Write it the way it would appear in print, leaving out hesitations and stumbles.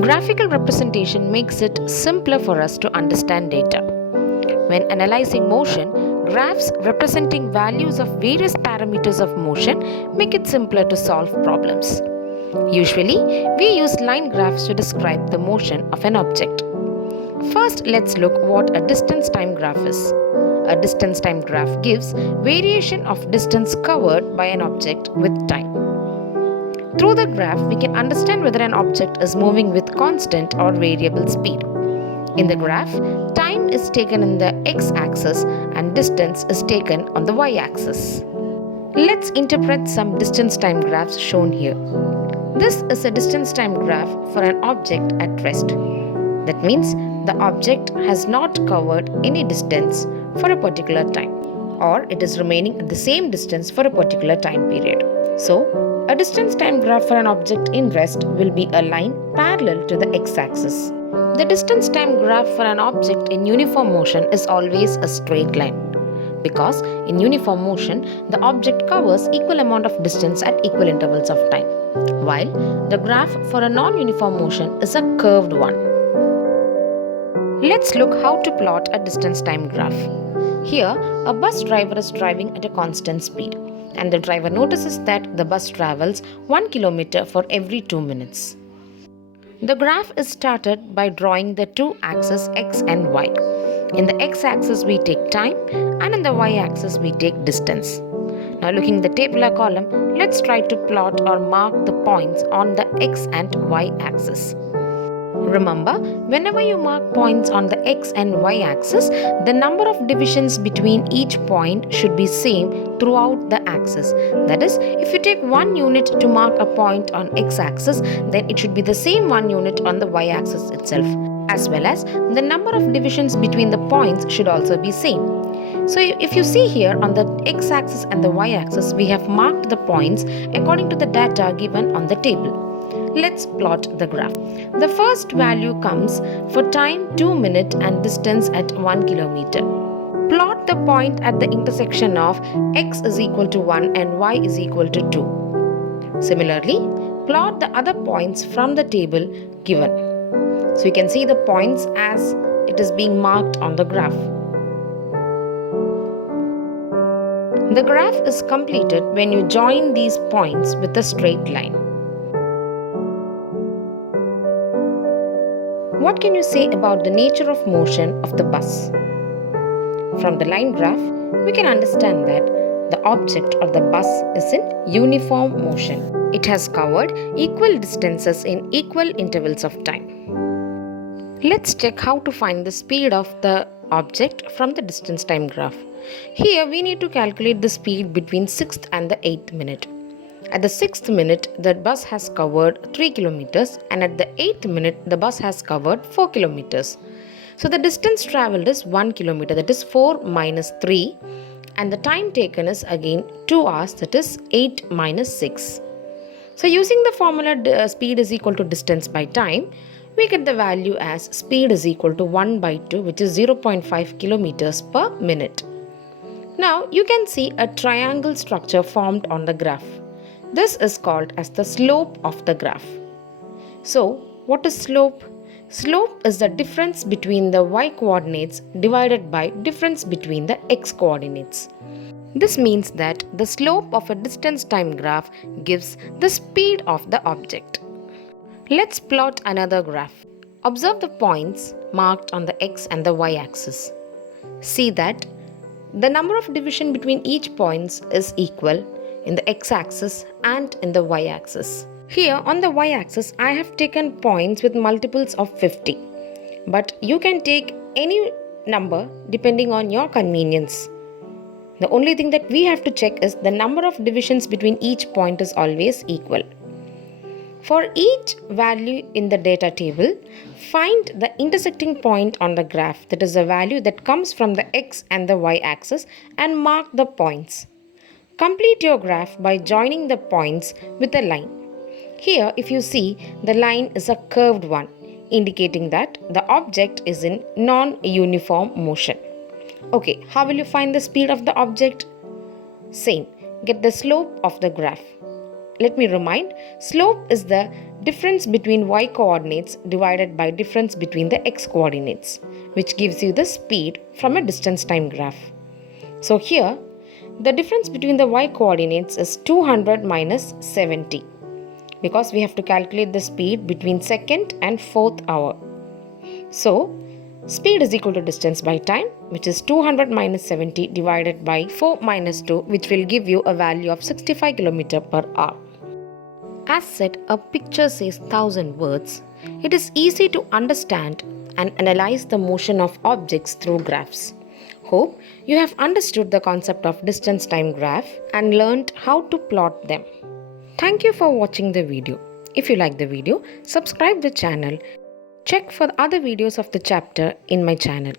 Graphical representation makes it simpler for us to understand data. When analyzing motion, graphs representing values of various parameters of motion make it simpler to solve problems. Usually, we use line graphs to describe the motion of an object. First, let's look what a distance time graph is. A distance time graph gives variation of distance covered by an object with time. Through the graph, we can understand whether an object is moving with constant or variable speed. In the graph, time is taken in the x-axis and distance is taken on the y-axis. Let's interpret some distance time graphs shown here. This is a distance time graph for an object at rest. That means the object has not covered any distance for a particular time, or it is remaining at the same distance for a particular time period. So, a distance time graph for an object in rest will be a line parallel to the x-axis. The distance time graph for an object in uniform motion is always a straight line, because in uniform motion, the object covers equal amount of distance at equal intervals of time, while the graph for a non-uniform motion is a curved one. Let's look how to plot a distance time graph. Here, a bus driver is driving at a constant speed, and the driver notices that the bus travels 1 kilometer for every 2 minutes. The graph is started by drawing the two axes x and y. In the x-axis we take time, and in the y-axis we take distance. Now looking at the tabular column, let's try to plot or mark the points on the x and y-axis. Remember, whenever you mark points on the x and y axis, the number of divisions between each point should be same throughout the axis. That is, if you take 1 unit to mark a point on x axis, then it should be the same 1 unit on the y axis itself. As well as, the number of divisions between the points should also be same. So if you see here on the x-axis and the y-axis, we have marked the points according to the data given on the table. Let's plot the graph. The first value comes for time 2 minutes and distance at 1 kilometer. Plot the point at the intersection of x is equal to 1 and y is equal to 2. Similarly, plot the other points from the table given. So you can see the points as it is being marked on the graph. The graph is completed when you join these points with a straight line. What can you say about the nature of motion of the bus? From the line graph, we can understand that the object or the bus is in uniform motion. It has covered equal distances in equal intervals of time. Let's check how to find the speed of the object from the distance time graph. Here we need to calculate the speed between 6th and the 8th minute. At the 6th minute, the bus has covered 3 kilometers, and at the 8th minute, the bus has covered 4 kilometers. So the distance travelled is 1 kilometer, that is 4 minus 3, and the time taken is again 2 hours, that is 8 minus 6. So using the formula speed is equal to distance by time, we get the value as speed is equal to 1 by 2, which is 0.5 kilometers per minute. Now you can see a triangle structure formed on the graph. This is called as the slope of the graph. So, what is slope? Slope is the difference between the y coordinates divided by difference between the x coordinates. This means that the slope of a distance time graph gives the speed of the object. Let's plot another graph. Observe the points marked on the x and the y axis. See that the number of division between each points is equal in the x-axis and in the y-axis. Here on the y-axis, I have taken points with multiples of 50. But you can take any number depending on your convenience. The only thing that we have to check is the number of divisions between each point is always equal. For each value in the data table, find the intersecting point on the graph, that is a value that comes from the x and the y-axis, and mark the points. Complete your graph by joining the points with a line. Here, if you see, the line is a curved one, indicating that the object is in non-uniform motion. Okay, how will you find the speed of the object? Same, get the slope of the graph. let me remind, slope is the difference between y coordinates divided by difference between the x coordinates, which gives you the speed from a distance time graph. So here, the difference between the y coordinates is 200 minus 70, because we have to calculate the speed between second and fourth hour. So, speed is equal to distance by time, which is 200 minus 70 divided by 4 minus 2, which will give you a value of 65 km per hour. As said, a picture says 1,000 words. It is easy to understand and analyze the motion of objects through graphs. Hope you have understood the concept of distance time graph and learned how to plot them. Thank you for watching the video. If you like the video, subscribe the channel. Check for other videos of the chapter in my channel.